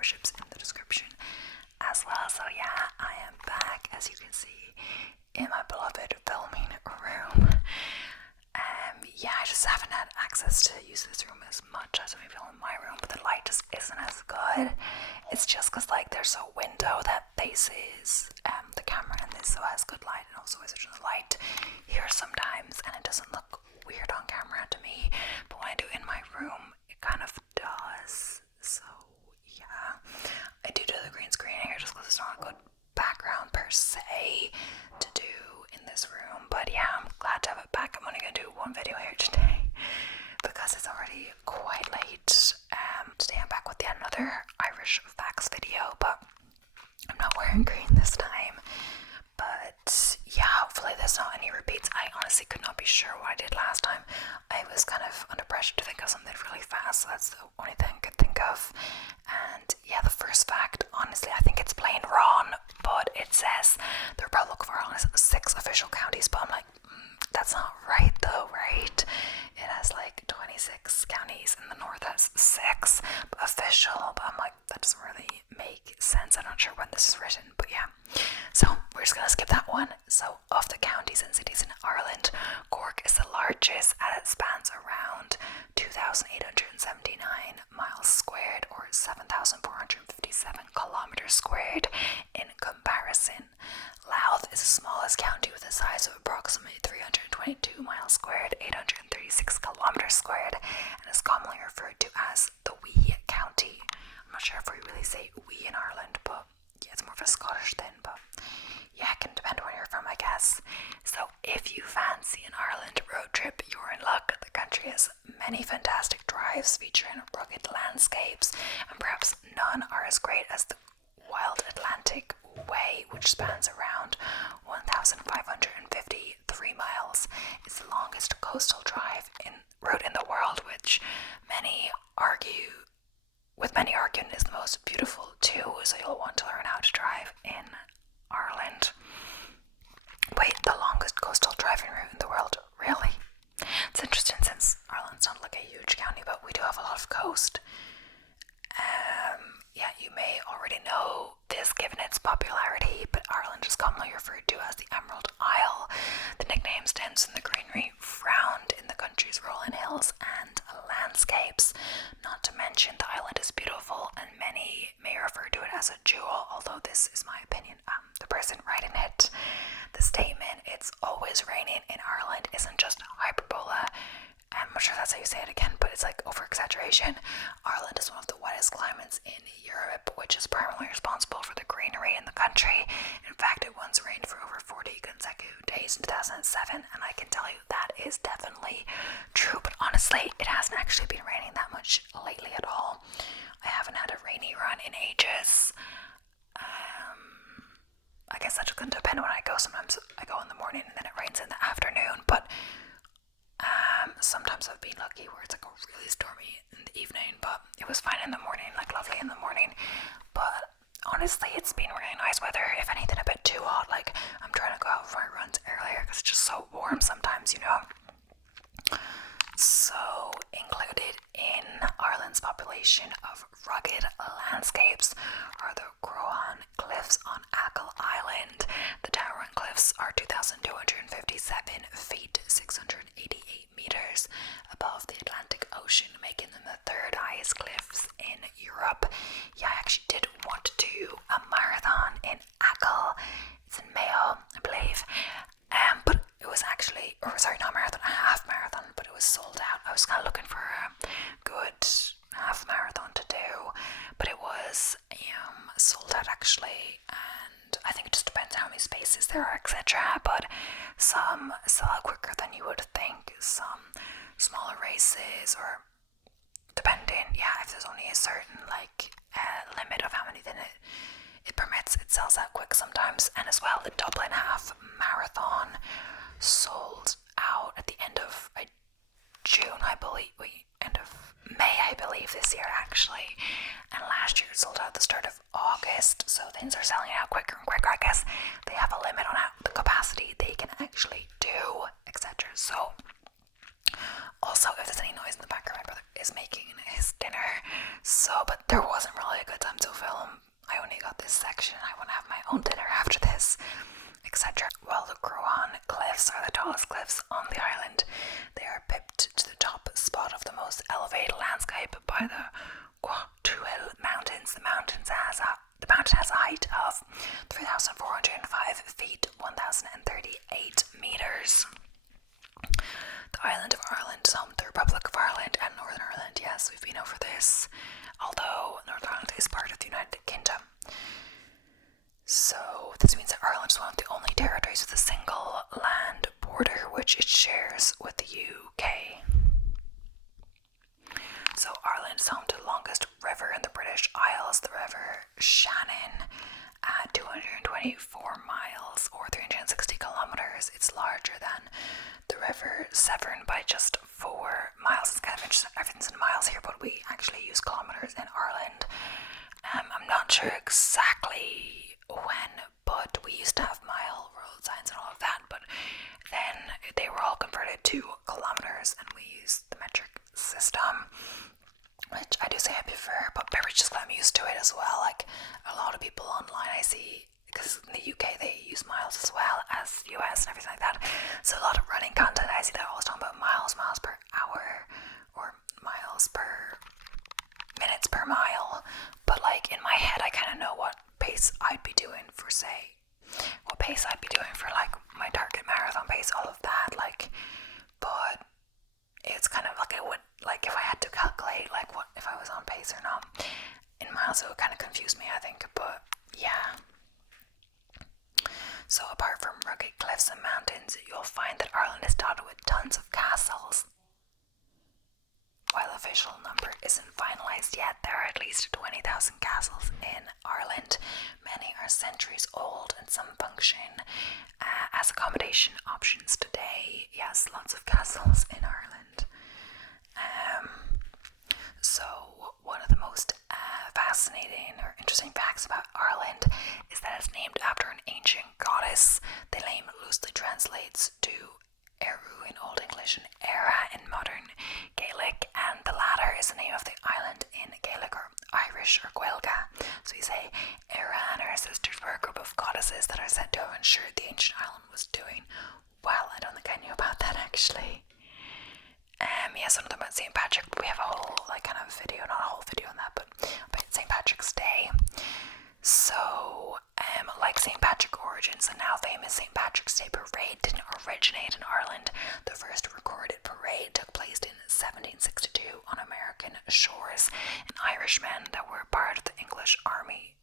memberships in the description as well. So yeah, I am back, as you can see, in my beloved filming room. Yeah, I just haven't had access to use this room as much as we film in my room, but the light just isn't as good. It's just because like there's a window that faces the camera, and this so has good light, and also has such a light here sometimes, and it doesn't look weird on camera to me, but when I do it in my room, it kind of does. So yeah, I do the green screen here just because it's not a good background per se to do in this room. But yeah, I'm glad to have it back. I'm only going to do one video here today because it's already quite late. Today I'm back with yet another Irish facts video, but I'm not wearing green this time. But yeah, hopefully there's not any repeats. I honestly could not be sure what I did last time. I was kind of under pressure to think of something really fast, so that's the only thing I could think of. And yeah, the first fact, honestly, I think it's plain wrong, but it says the Republic of Ireland has 6 official counties, but I'm like, that's not right though, right? It has like 26 counties, and the north has 6 official, but I'm like, that doesn't really make sense. I'm not sure when this is written, but yeah. So we're just gonna skip that one. So of the counties and cities in Ireland, Cork is the largest, and it spans around 2,879 miles squared, or 7,457 kilometers squared in comparison. Louth is the smallest county with a size of approximately 322 miles squared, 836 kilometers squared, and is commonly referred to as the Wee County. I'm not sure if we really say we in Ireland, but yeah, it's more of a Scottish thing, but yeah, it can depend where you're from, I guess. So if you fancy an Ireland road trip, you're in luck. The country has many fantastic drives featuring rugged landscapes, and perhaps none are as great as the Wild Atlantic Way, which spans around 1,553 miles. It's the longest coastal route in the world, which many arguing is the most beautiful too, so you'll want to learn how to drive in Ireland. Wait, the longest coastal driving route in the world? Really? It's interesting since Ireland's not like a huge county, but we do have a lot of coast. Yeah, you may already know this given its popularity, but Ireland is commonly referred to as the Emerald Isle. The nickname stems from the greenery found in the country's rolling hills and landscapes. Not to mention, the island is beautiful, and many may refer to it as a jewel, although this is my opinion. The person writing it, the statement, "It's always raining in Ireland," isn't just hyperbola. I'm not sure that's how you say it again, but it's like over exaggeration. Ireland is one of the wettest climates in Europe, which is primarily responsible for the greenery in the country. In fact, it once rained for over 40 consecutive days in 2007, and I can tell you that is definitely true. But honestly, it hasn't actually been raining that much lately at all. I haven't had a rainy run in ages. I guess that's going to depend when I go. Sometimes I go in the morning and then it rains in the afternoon, but sometimes I've been lucky where it's like really stormy in the evening, but it was fine in the morning, like lovely in the morning. But honestly, it's been really nice weather, if anything a bit too hot. Like, I'm trying to go out for my runs earlier because it's just so warm sometimes, you know. So included in Ireland's population of rugged landscapes are the Croagh Cliffs on Achill Island. The towering cliffs are 2,257 feet, 688 meters above the Atlantic Ocean, making them the 3rd highest cliffs in Europe. Yeah, I actually did want to do a marathon in Achill. It's in Mayo, I believe. But it was actually, not marathon, a half marathon, but it was sold out. I was kind of looking for a good half marathon to do, but it was sold out actually, and I think it just depends how many spaces there are, etc. But some sell out quicker than you would think. Some smaller races, or depending, if there's only a certain limit of how many then it permits, it sells out quick sometimes. And as well, the Dublin half marathon sold out at the end of June, I believe. End of May, I believe, this year actually. And last year it sold out at the start of August. So things are selling out quicker and quicker. I guess they have a limit on the capacity they can actually do, etc. So also, if there's any noise in the background, my brother is making his dinner. But there wasn't really a good time to United Kingdom. So this means that Ireland is one of the only territories with a single land border, which it shares with the UK. So Ireland is home to the longest river in the British Isles, the River Shannon, at 224 miles or 360 kilometers. It's larger than the River Severn by just 4 miles. It's kind of interesting. Everything's in miles here, but we actually use kilometers in Ireland. I'm not sure exactly when, but we used to have mile road signs and all of that, but then they were all converted to kilometers and we use the metric system, which I do say I prefer, but very just glad I'm used to it as well. Like a lot of people online I see, because in the UK they use miles as well as US and everything like that, so a lot of running content I see that always talking about miles per hour or miles per minutes per mile, but like in my head I kind of know what pace I'd be doing for, say, what pace I'd be doing for like my target marathon pace, all of that, like, but it's kind of like, I would, like, if I had to calculate like what if I was on pace or not in miles, it would kind of confuse me, I think. But yeah, so apart from rugged cliffs and mountains, you'll find that Ireland is dotted with tons of castles. While the official number isn't finalised yet, there are at least 20,000 castles in Ireland. Many are centuries old and some function as accommodation options today. Yes, lots of castles in Ireland. So one of the most fascinating or interesting facts about Ireland is that it's named after an ancient goddess. The name loosely translates to Eru in Old English and Era in modern Gaelic, and the latter is the name of the island in Gaelic or Irish or Gaelga. So you say Era and her sisters were a group of goddesses that are said to have ensured the ancient island was doing well. I don't think I knew about that actually. Yes, something about St. Patrick. We have a whole like kind of video, not a whole video on that, but about St. Patrick's Day. So, like St. Patrick origins, the now famous St. Patrick's Day parade didn't originate in Ireland. The first recorded parade took place in 1762 on American shores, and Irishmen that were part of the English army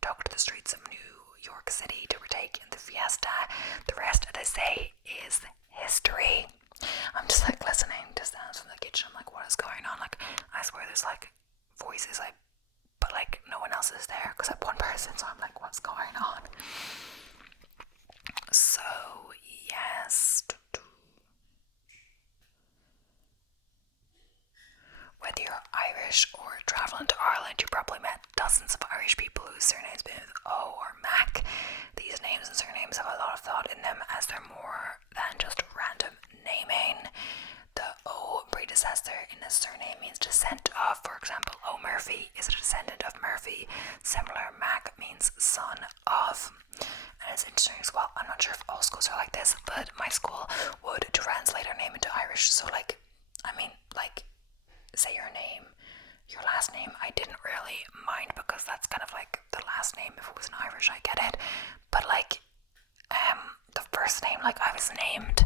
took to the streets of New York City to partake in the fiesta. The rest, as I say, is history. I'm just like listening to sounds from the kitchen. I'm like, what is going on? Like, I swear there's like voices, but like no one else is there except one person, so I'm like, what's going on? So yes, whether you're Irish or traveling to Ireland, you probably met dozens of Irish people whose surnames begin with O or Mac. These names and surnames have a lot of thought in them, as they're more than just random naming. The O predecessor in a surname means descent of. For example, O Murphy is a descendant of Murphy. Similar, Mac means son of. And it's interesting as well, I'm not sure if all schools are like this, but my school would translate our name into Irish. So like, I mean, like, say your name, your last name, I didn't really mind because that's kind of like the last name. If it was in Irish, I get it. But like, the first name, like I was named,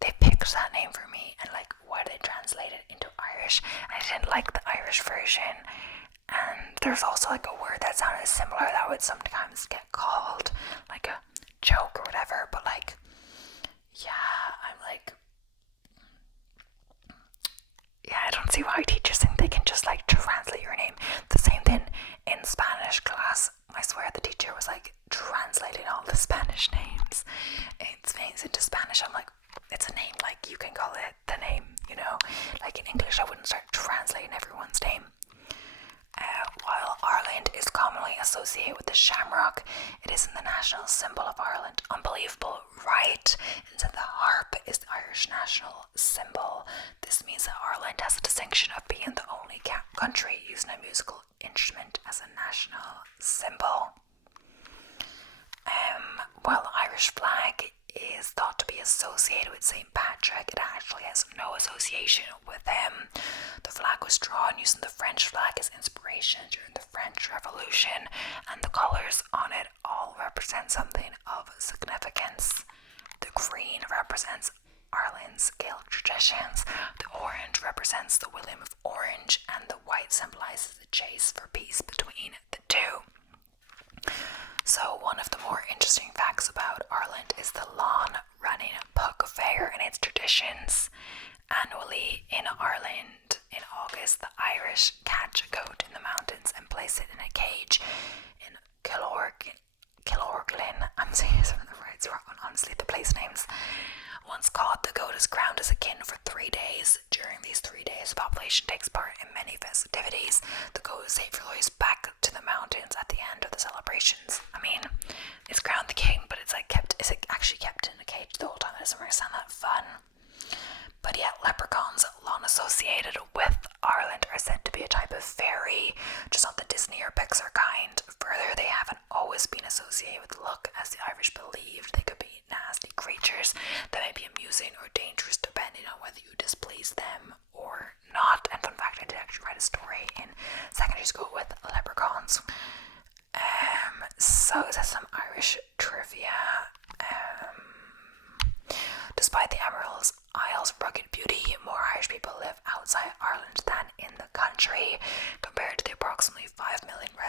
they picked that name for me, and like, why did they translate it into Irish? And I didn't like the Irish version. And there's also like a word that sounded similar that would sometimes get called like a joke or whatever. But like, yeah, I'm like, yeah, I don't see why teachers think they can just like translate your name. The same thing in Spanish class. I swear the teacher was like translating all the Spanish names. It's things into Spanish. I'm like, it's a name, like you can call it the name, you know. Like in English, I wouldn't start translating everyone's name. While Ireland is commonly associated with the shamrock, it isn't the national symbol of Ireland. Unbelievable, right? Instead, the harp is the Irish national symbol. This means that Ireland has a distinction of being the only country using a musical instrument as a national symbol. While the Irish flag is thought to be associated with St. Patrick, it actually has no association with him. The flag was drawn using the French flag as inspiration during the French Revolution, and the colours on it all represent something of significance. The green represents Ireland's Gaelic traditions, the orange represents the William of Orange, and the white symbolises the chase for peace between the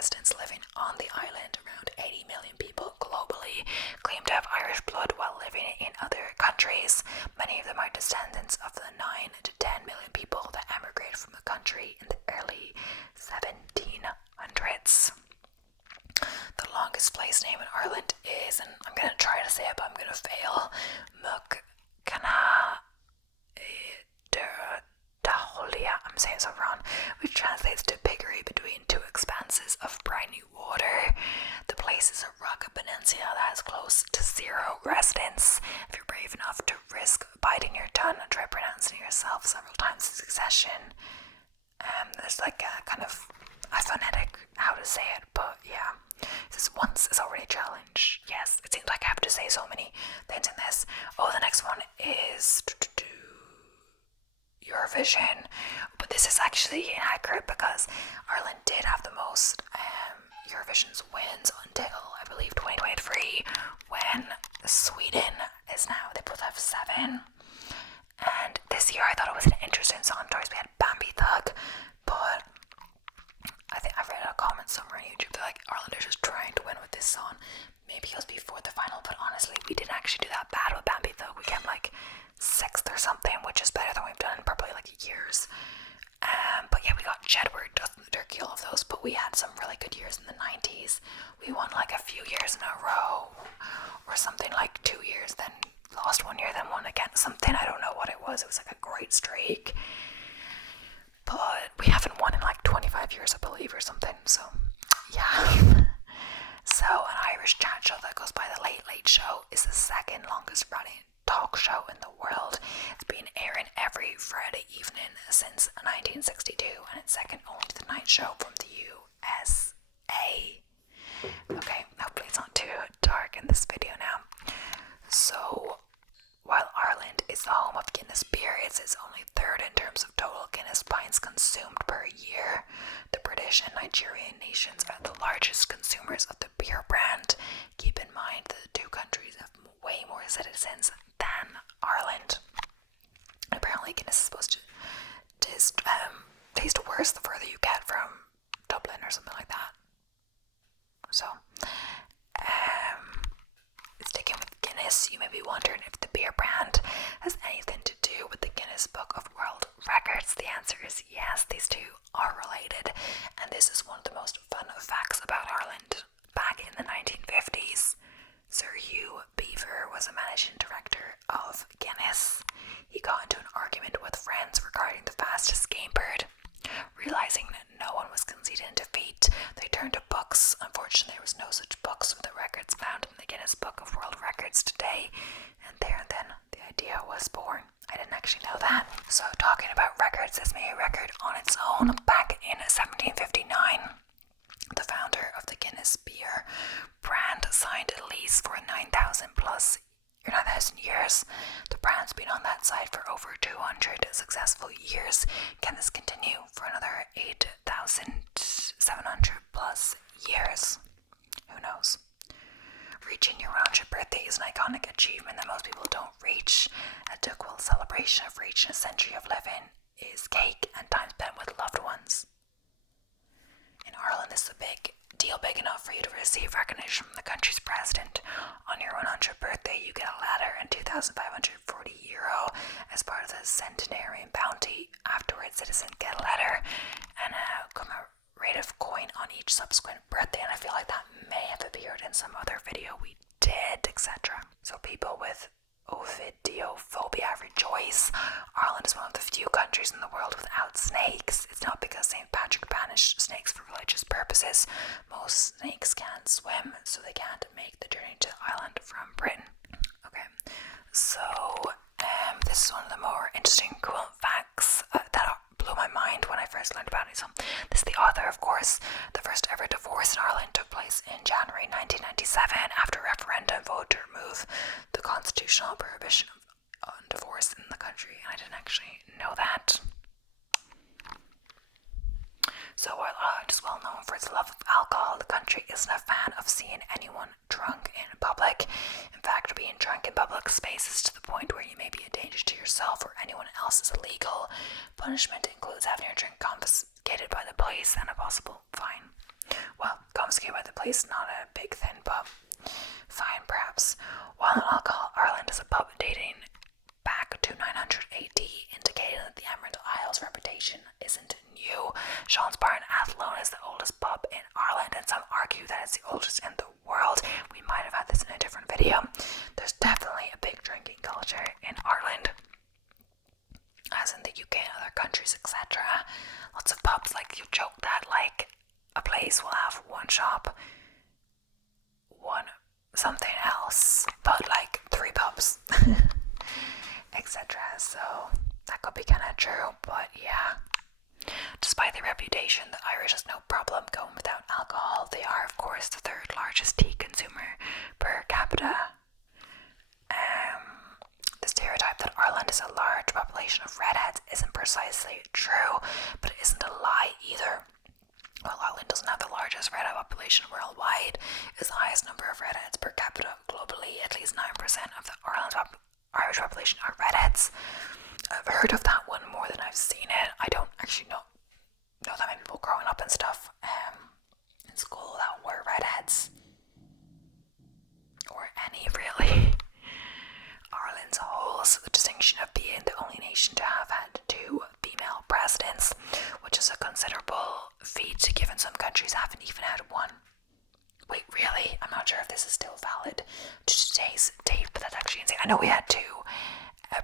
residents living on the island. Around 80 million people globally claim to have Irish blood while living in other countries. Many of them are descendants of the 9 to 10 million people that emigrated from the country in the early 1700s. The longest place name in Ireland is, and I'm going to try to say it, but I'm going to fail, I'm saying so wrong, which translates to piggery between two expanses of briny water. The place is a rugged peninsula that has close to zero residents. If you're brave enough to risk biting your tongue and try pronouncing it yourself several times in succession, there's like a kind of a phonetic how to say it, but yeah. This once is already a challenge. Yes, it seems like I have to say so many things in this. Oh, the next one is Eurovision, but this is actually inaccurate because Ireland did have the most Eurovision's wins until I believe 2023, when Sweden is now, they both have 7. And this year I thought it was an interesting song choice. We had Bambi Thug, but I think I read a comment somewhere on YouTube, they're like, Ireland are just trying to win with this song. Maybe it was before the final, but honestly, we didn't actually do that bad with Bambi Thug. We came like 6th or something, which is better than we've done in probably like years. But yeah, we got Jedward, Dustin the Turkey, all of those, but we had some really good years in the 90s. We won like a few years in a row, or something, like 2 years, then lost 1 year, then won again, something, I don't know what it was like a great streak. But we haven't won in like 25 years, I believe, or something, so yeah. So an Irish chat show that goes by The Late Late Show is the second longest running talk show in the world. It's been airing every Friday evening since 1962, and it's second only to The Night Show from the USA. Okay, hopefully it's not too dark in this video now. So, while Ireland is the home of Guinness beer, it's only 3rd in terms of total Guinness pints consumed per year. The British and Nigerian nations are the largest consumers of the beer brand. Keep in mind that the two countries have way more citizens than Ireland. Apparently Guinness is supposed to taste worse the further you get from Dublin or something like that. So, sticking with Guinness, you may be wondering if the beer brand has anything to do with the Guinness Book of World Records. The answer is yes, these two are related, and this is one of the most fun facts about Ireland. Back in the 1950s, Sir Hugh Beaver was a managing director of Guinness. He got into an argument with friends regarding the fastest game bird. Realizing that no one was conceded in defeat, they turned to books. Unfortunately, there was no such books with the records found in the Guinness Book of World Records today, and there and then the idea was born. I didn't actually know that. So talking about records, this made a record on its own. Back in 1759, the founder of the Guinness beer brand signed a lease for 9,000 years. The brand's been on that side for over 200 successful years. Can this continue for another 8,700 plus years? Who knows? Reaching your 100th birthday is an iconic achievement that most people don't reach. A typical celebration of reaching a century of living is cake and time spent with loved ones. In Ireland, this is a big deal, big enough for you to receive recognition from the country's president. On your 100th birthday, you get a letter and €2,540 as part of the centenarian bounty. Afterwards, citizens get a letter and a commemorative coin on each subsequent birthday, and I feel like that may have appeared in some other video we did, etc. So people with ovidiophobia rejoice. Ireland is one of the few countries in the world without snakes. It's not because St. Patrick banished snakes for religious purposes. Most snakes can't swim, so they can't make the journey to Ireland from Britain. Okay, so this is one of the more interesting, cool facts that blew my mind when I first learned about it. So this is the author, of course. The first ever divorce in Ireland took place in January 1997 after a referendum vote to remove the constitutional prohibition on divorce in the country, and I didn't actually know that. So while Ireland is well known for its love of alcohol, the country isn't a fan of seeing anyone drunk in public. In fact, being drunk in public spaces to the point where you may be a danger to yourself or anyone else is illegal. Punishment includes having your drink confiscated by the police and a possible fine. Well, place, not a big thin pub. Fine, perhaps. While in alcohol, Ireland is a pub dating back to 900 AD, indicating that the Emerald Isles' reputation isn't new. Sean's Bar in Athlone is the oldest pub in Ireland, and some argue that it's the oldest in the world. We might have had this in a different video. There's definitely a big drinking culture in Ireland, as in the UK and other countries, etc. Lots of pubs, like you joke that like a place will have one shop, one something else, but like 3 pubs, etc. So that could be kind of true, but yeah. Despite their reputation, the Irish has no problem going without alcohol. They are, of course, the 3rd largest tea consumer per capita. The stereotype that Ireland is a large population of redheads isn't precisely true, but it isn't a lie either. While Ireland doesn't have the largest redhead population worldwide, it's the highest number of redheads per capita globally. At least 9% of the Irish population are redheads. I've heard of that one more than I've seen it. I don't actually know that many people growing up and stuff in school that were redheads. Or any, really. Ireland holds the distinction of being the only nation to have had 2 female presidents, which is a considerable feat given some countries haven't even had one. Wait, really? I'm not sure if this is still valid to today's date, but that's actually insane. I know we had 2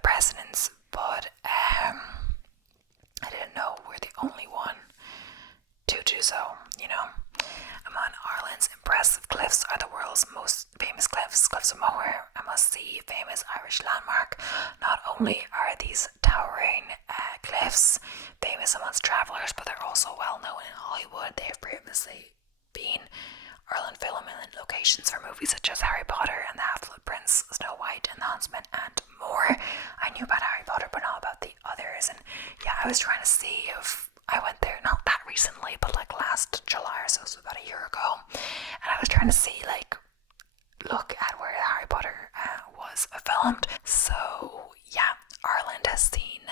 presidents, but I didn't know we're the only one to do so, you know. Among Ireland's impressive cliffs are the world's most famous cliffs, Cliffs of Moher, a must-see famous Irish landmark. Not only are these towering cliffs famous amongst travellers, but they're also well known in Hollywood. They have previously been Ireland filming locations for movies such as Harry Potter and the Half-Blood Prince, Snow White and the Huntsman, and more. I knew about Harry Potter, but not about the others. And yeah, I was trying to see if I went there, not that recently, but like last July or so about a year ago, and I was trying to see, like, look at where Harry Potter was filmed. So yeah, Ireland has seen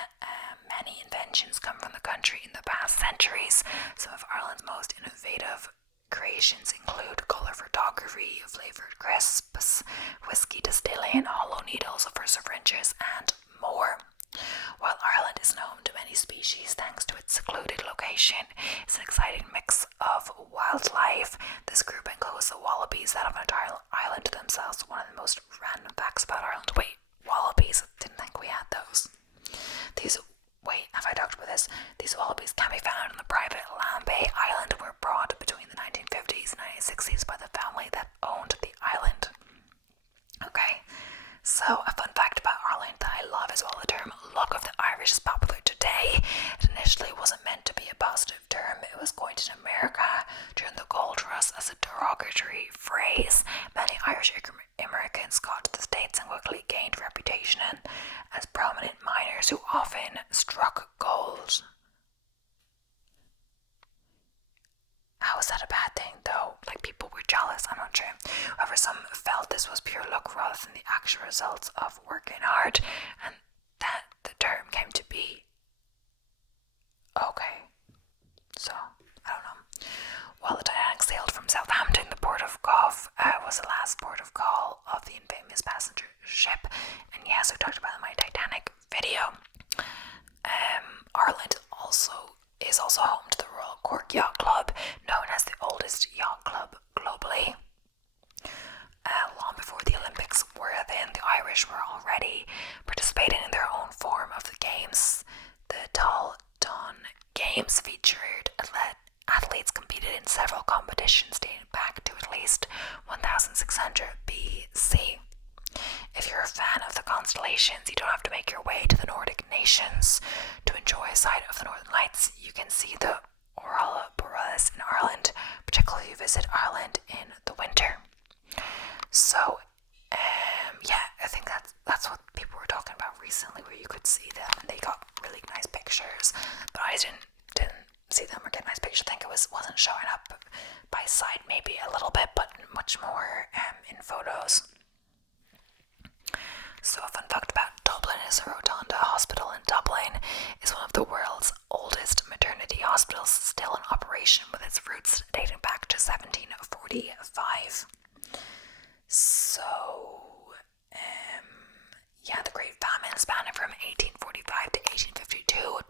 many inventions come from the country in the past centuries. Some of Ireland's most innovative creations include colour photography, flavoured crisps, whiskey distilling, hollow needles for syringes, and more. While Ireland is home to many species thanks to its secluded location, it's an exciting mix of wildlife. This group includes the wallabies that have an entire island to themselves. One of the most random facts about Ireland. Wait, wallabies? Didn't think we had those. Have I talked about this? These wallabies can be found on the private Lambay Island, were brought between the 1950s and 1960s by the family that owned the island. Okay, so a fun fact about Ireland that I love is while the term "luck of the Irish" is popular today, it initially wasn't meant to be a positive term. It was coined in America during the gold rush as a derogatory phrase. Many Irish immigrants got to the States and quickly gained reputation as prominent miners who often struck gold. How is that a bad thing, though? Like, people were jealous, I'm not sure. However, some felt this was pure luck rather than the actual results of working hard, and that the term came to be. Okay, so, I don't know. While the Titanic sailed from Southampton, the port of Cove was the last port of call of the infamous passenger ship, and yes, I talked about it in my Titanic video. Ireland is also home to the Royal Cork Yacht Club, known as the oldest yacht club globally. Long before the Olympics were a thing, the Irish were already participating in their own form of the games. The Tall Dawn Games featured athletes competed in several competitions dating back to at least 1600 BC. If you're a fan of the constellations, you don't have to make your way to the Nordic nations to enjoy a sight of the Northern Lights. You can see the Aurora Borealis in Ireland, particularly if you visit Ireland in the winter. So, yeah, I think that's what people were talking about recently, where you could see them and they got really nice pictures, but I didn't see them or get nice pictures. I think it wasn't showing up by sight, maybe a little bit, but much more in photos. So a fun fact about Dublin is the Rotunda Hospital in Dublin is one of the world's oldest maternity hospitals, still in operation with its roots dating back to 1745.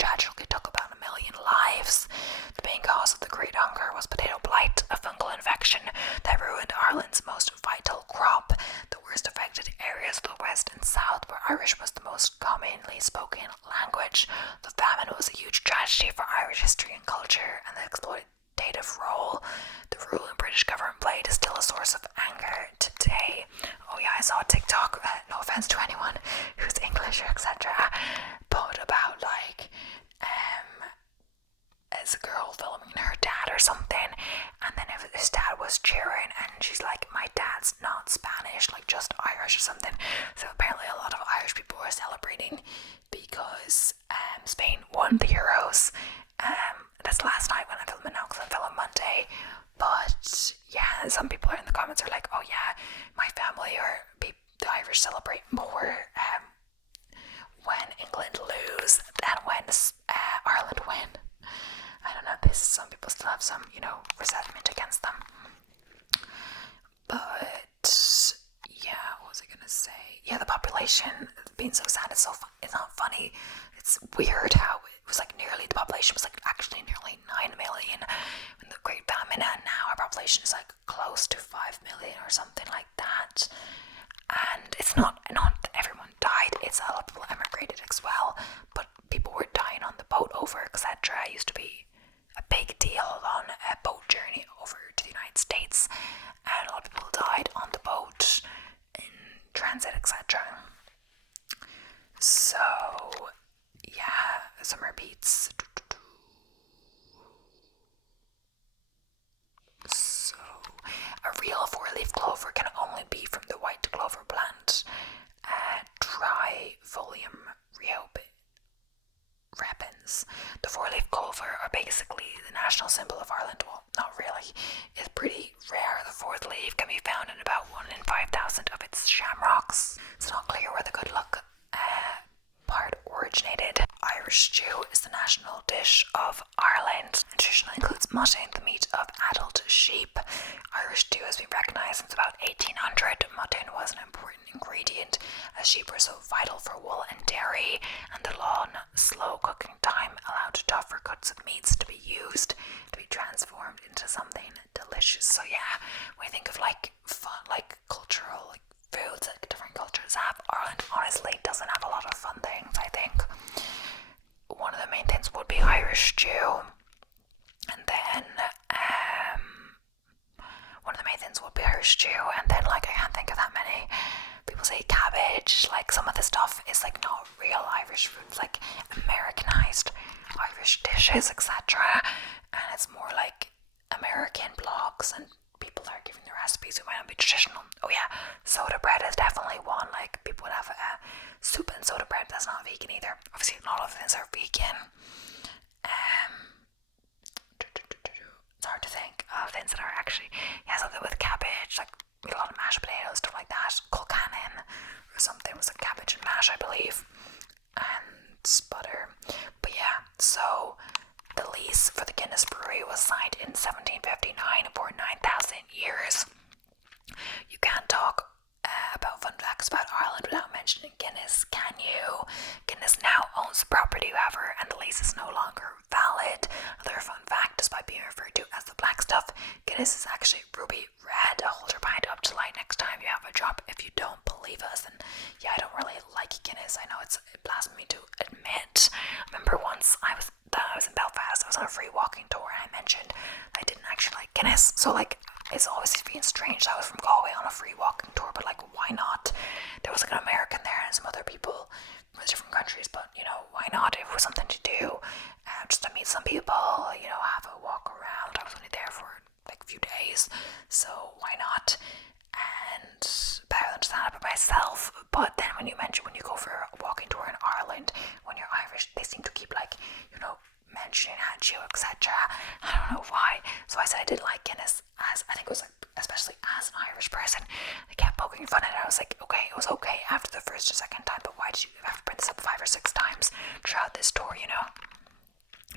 tragically took about 1 million lives. The main cause of the Great Hunger was potato blight, a fungal infection that ruined Ireland's most vital crop. The worst affected areas of the west and south, where Irish was the most commonly spoken language. The famine was a huge tragedy for Irish history and culture, and the exploitative role the ruling British government played is still a source of anger today. Oh yeah, I saw a TikTok, no offense to anyone who's English or etc., but about like as a girl filming her dad or something, and then if his dad was cheering, and she's like, my dad's not Spanish, like just Irish or something. So apparently a lot of Irish people were celebrating because Spain won the Euros. That's last night when I filmed it now, because I film on Monday. But yeah, some people are in the comments are like, oh yeah, my family or the Irish celebrate more when England lose than when Ireland win. I don't know, some people still have some, resentment against them. But yeah, what was I gonna say? Yeah, the population being so sad, it's not funny. It's weird how it was like nearly, the population was like actually nearly 9 million in the Great Famine, and now our population is like close to 5 million or something like that. And it's not everyone died, it's a lot of people emigrated as well, but people were dying on the boat over, etc. It used to be a big deal on a boat journey over to the United States, and a lot of people died on the boat in transit, etc. So yeah, some repeats. So a real four-leaf clover can only be from the white clover plant, Trifolium repens. The four-leaf clover are basically the national symbol of Ireland. Well, not really. It's pretty rare. The fourth leaf can be found in about 1 in 5,000 of its shamrocks. It's not clear where the good luck part originated. Irish stew is the national dish of Ireland and traditionally includes mutton, the meat of adult sheep. Irish stew has been recognised since about 1800. Mutton was an important ingredient as sheep were so vital for wool and dairy, and the long, slow cooking time allowed tougher cuts of meats to be used to be transformed into something delicious. So yeah, when you think of like fun, like cultural, like foods that different cultures have, Ireland honestly doesn't have a lot of fun things. I think one of the main things would be Irish stew, and then like I can't think of that many. People say cabbage, like some of the stuff is like not real Irish foods, like Americanized Irish dishes, etc. And it's more like American blogs and people are giving the recipes who might not be traditional. Oh yeah, soda bread is definitely one. Like people would have a soup and soda bread that's not vegan either. Obviously not all of things are vegan. It's hard to think of things that are actually, yeah, something with cabbage, like a lot of mashed potatoes, stuff like that. Colcannon or something was like cabbage and mash, I believe, and butter. But yeah, so the lease for the Guinness Brewery was signed in 1759 for 9,000 years. You can't talk about fun facts about Ireland without mentioning Guinness, can you? Guinness now owns the property, however, and the lease is no longer valid. Another fun fact, despite being referred to as the black stuff, Guinness is actually ruby red. Hold your pint up to light next time you have a drop if you don't believe us. And yeah, I don't really like Guinness. I know it's blasphemy to admit. I remember once I was in Belfast, I was on a free walking tour, and I mentioned I didn't actually like Guinness. So like, it's always been strange. I was from Galway on a free walking tour, but like, why not? There was like an American there and some other people from different countries, but you know, why not? It was something to do, just to meet some people, you know, have a walk around. I was only there for like a few days, so why not? And better than just stand up by myself. But then when you go for a walking tour in Ireland, when you're Irish, they seem to keep like, you know, mentioning at you, etc. I don't know why. So I said I didn't like Guinness, as I think it was like, especially as an Irish person, they kept poking fun at it. I was like, okay, it was okay after the first or second time, but why did you have to bring this up 5 or 6 times throughout this tour, you know?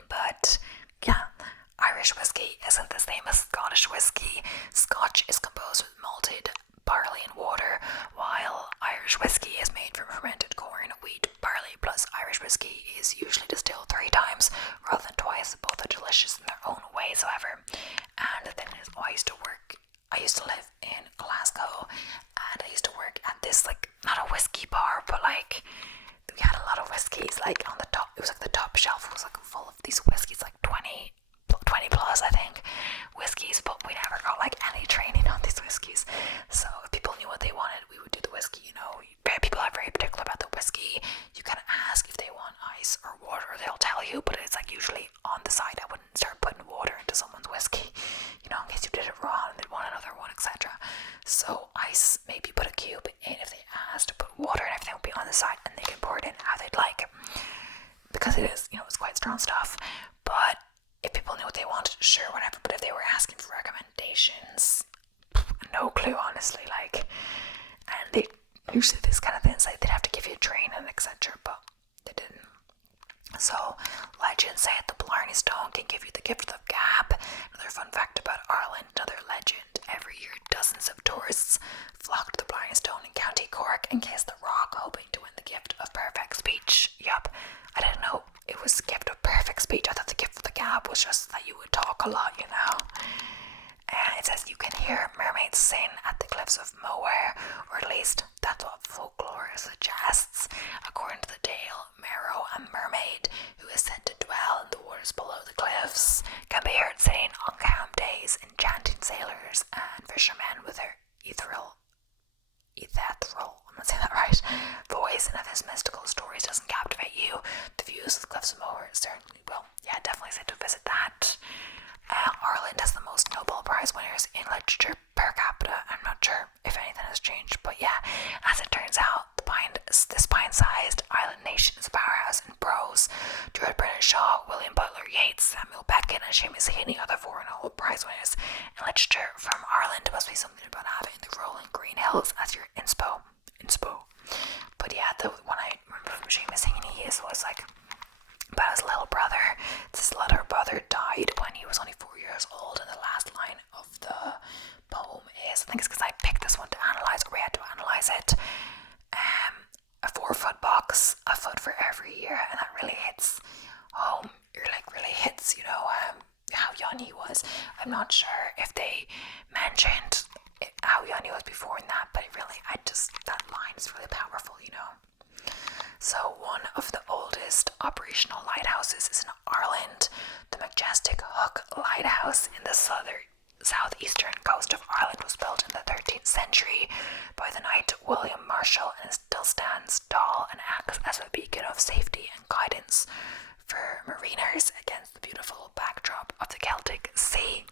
But yeah, Irish whiskey isn't the same as Scottish whiskey. Scotch is composed with malted barley, and water, while Irish whiskey is made from fermented corn, wheat, barley plus Irish whiskey is usually distilled 3 times rather than twice. Both are delicious in their own ways, however. And the thing is, I used to live in Glasgow, and I used to work at this, like, not a whiskey bar, but like we had a lot of whiskies, like on the top. It was like the top shelf was like full of these whiskies, like 20 plus, I think, whiskies, but we never got like any training on these whiskies. So if people knew what they wanted, we would do the whiskey, you know. People are very particular about the whiskey. You can ask if they want ice or water, they'll tell you, but it's like usually on the side. I wouldn't start putting water into someone's whiskey, you know, in case you did it wrong and they'd want another one, etc. So ice, maybe put a cube in if they asked, but water and everything would be on the side, and they can pour it in how they'd like, because it is, you know, it's quite strong stuff. But if people knew what they wanted, sure, whatever. But if they were asking for recommendations, no clue, honestly. Like, and they usually this kind of things, like they'd have to give you training, etc. But they didn't. So legends say the Blarney Stone can give you the gift of gab. Another fun fact about Ireland, another legend: every year dozens of tourists flock to the Blarney Stone in County Cork and kiss the rock, hoping to win the gift of perfect speech. Yup, I didn't know it was the gift of perfect speech. I thought the gift of the gab was just that you would talk a lot, you know. And it says you can hear mermaids sing at the cliffs of Moher, or at least that's what folklore suggests. According to the tale, Merrow, a mermaid who is said to dwell in the waters below the cliffs, can be heard singing on calm days, enchanting sailors and fishermen with her ethereal, I'm not saying that right, voice. And if his mystical stories doesn't captivate you, the views of the cliffs of Moher certainly will. Yeah, definitely say to visit that. Ireland has the most Nobel Prize winners in literature per capita. I'm not sure if anything has changed, but yeah, as it turns out, this pint-sized island nation is a powerhouse in prose. George Bernard Shaw, William Butler Yeats, Samuel Beckett, and Seamus Heaney, other 4 Nobel Prize winners in literature from Ireland. It must be something about having the rolling green hills as your inspo. But yeah, the one I remember from Seamus Heaney was like about his little brother. His little brother died when he was only 4 years old, and the last line of the poem is, I think it's because I picked this one to analyse, or we had to analyse it, a 4-foot box, a foot for every year. And that really hits home. Really hits, you know, how young he was. I'm not sure if they mentioned how young he was before in that, but that line is really powerful, you know. So one of the oldest operational lighthouses is in Ireland. The majestic Hook Lighthouse in the southeastern coast of Ireland was built in the 13th century by the knight William Marshall, and it still stands tall and acts as a beacon of safety and guidance for mariners against the beautiful backdrop of the Celtic Sea.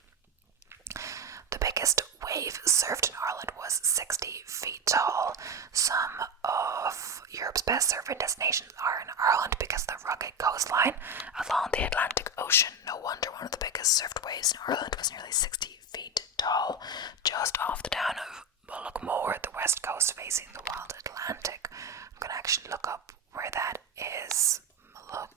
The biggest wave surfed in Ireland was 60 feet tall. Some of Europe's best surfing destinations are in Ireland because of the rugged coastline along the Atlantic Ocean. No wonder one of the biggest surfed waves in Ireland was nearly 60 feet tall, just off the town of Mullaghmore, the west coast facing the wild Atlantic. I'm going to actually look up where that is. Mullaghmore.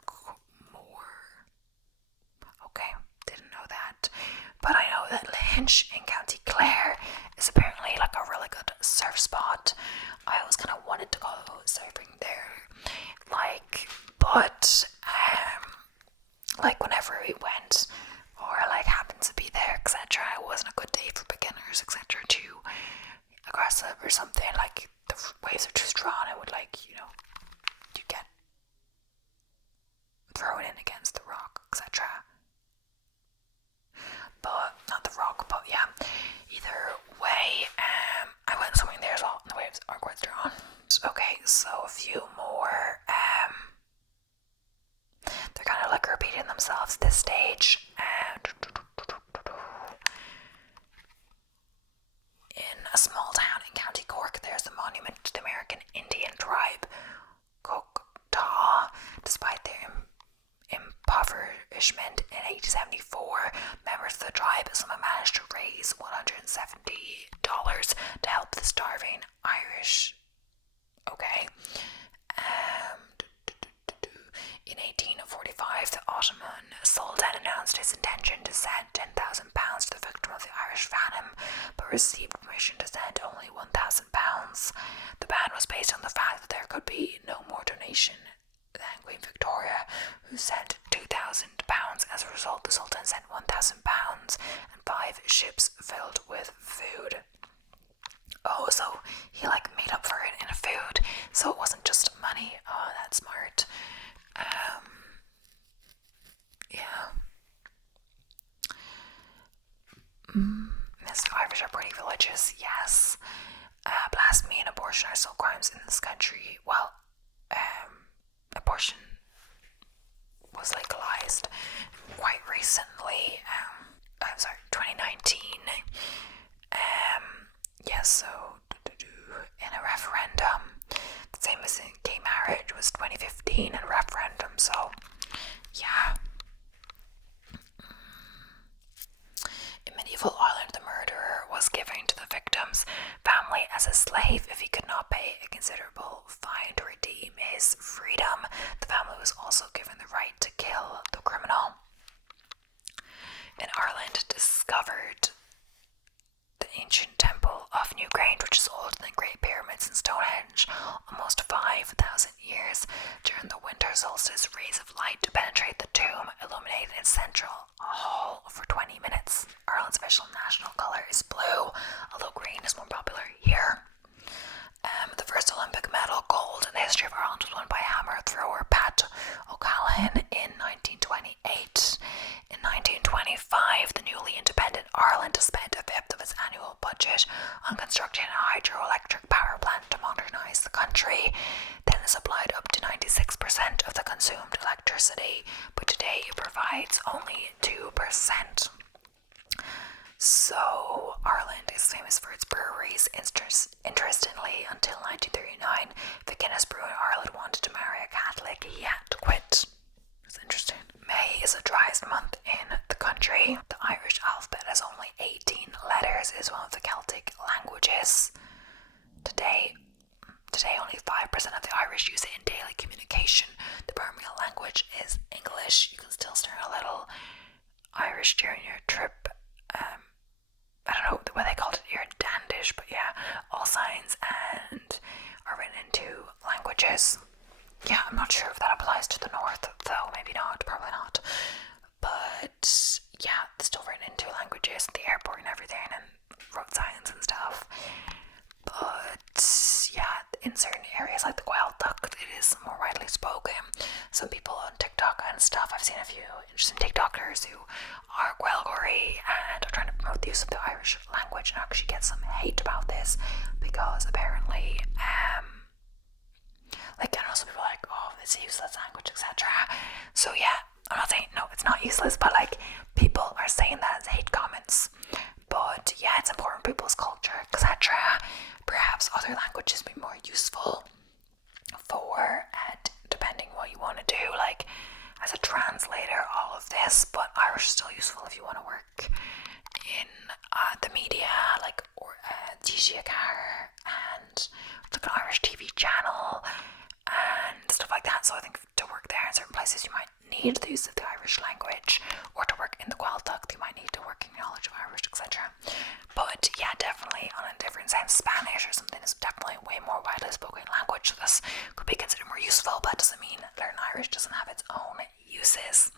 him, but received permission to send only £1,000. The ban was based on the fact that there could be no more donation than Queen Victoria, who sent £2,000. As a result, the Sultan sent £1,000 and 5 ships filled with food. Oh, so he like made up for it in food, so it wasn't just money. Oh, that's smart. Yeah. Yes, Irish are pretty religious, yes. Blasphemy and abortion are still crimes in this country. Well, abortion was legalized quite recently. 2019. Yes, so in a referendum, the same as in gay marriage was 2015 in a referendum, so yeah. In medieval Ireland, the murderer was given to the victim's family as a slave if he could not pay a considerable fine to redeem his freedom. The family was also given the right to kill the criminal. In Ireland, discovered the ancient temple of Newgrange, which is older than the Great Pyramids and Stonehenge, almost 5,000 years. During the winter solstice, rays of light to penetrate the tomb illuminated its central hall for 20 minutes. Ireland's official national colour is blue, although green is more popular here. The first Olympic medal, gold, in the history of Ireland was won by hammer thrower Pat O'Callaghan in 1928. In 1925, the newly independent Ireland spent a fifth of its annual budget on constructing a hydroelectric power plant to modernise the country. Then it supplied up to 96% of the consumed electricity, but today it provides only 2%. So, Ireland is famous for its breweries. Interestingly, until 1939, the Guinness brewer in Ireland wanted to marry a Catholic. He had to quit. It's interesting. May is the driest month in the country. The Irish alphabet has only 18 letters. It is one of the Celtic languages. Today only 5% of the Irish use it in daily communication. The primary language is English. You can still start a little Irish during your trip. I don't know what they called it here, Dandish, but yeah, all signs and are written into languages. Yeah, I'm not sure if that applies to the north, though, maybe not, probably not. But yeah, it's still written into languages, the airport and everything, and road signs and stuff. But yeah, in certain areas like the Gaeltacht, it is more widely spoken. Some people on TikTok and stuff, I've seen a few interesting TikTokers who are Gaelgory and are trying to promote the use of the Irish language and actually get some hate about this because apparently, like, I know some people are like, oh, it's a useless language, etc. So yeah, I'm not saying, no, it's not useless, but like, people are saying that as hate comments. But yeah, it's important for people's culture, etc. Perhaps other languages be more useful for depending what you want to do, like as a translator, all of this. But Irish is still useful if you want to work in the media, like Tisha Carr and like an Irish TV channel and stuff like that. So I think to work there in certain places you might need the use of the Irish language, or to work in the Gaeltacht you might need to working knowledge of Irish, etc. But yeah, definitely on a different sense, Spanish or something is definitely a way more widely spoken language, so this could be considered more useful, but that doesn't mean learning Irish doesn't have its own uses.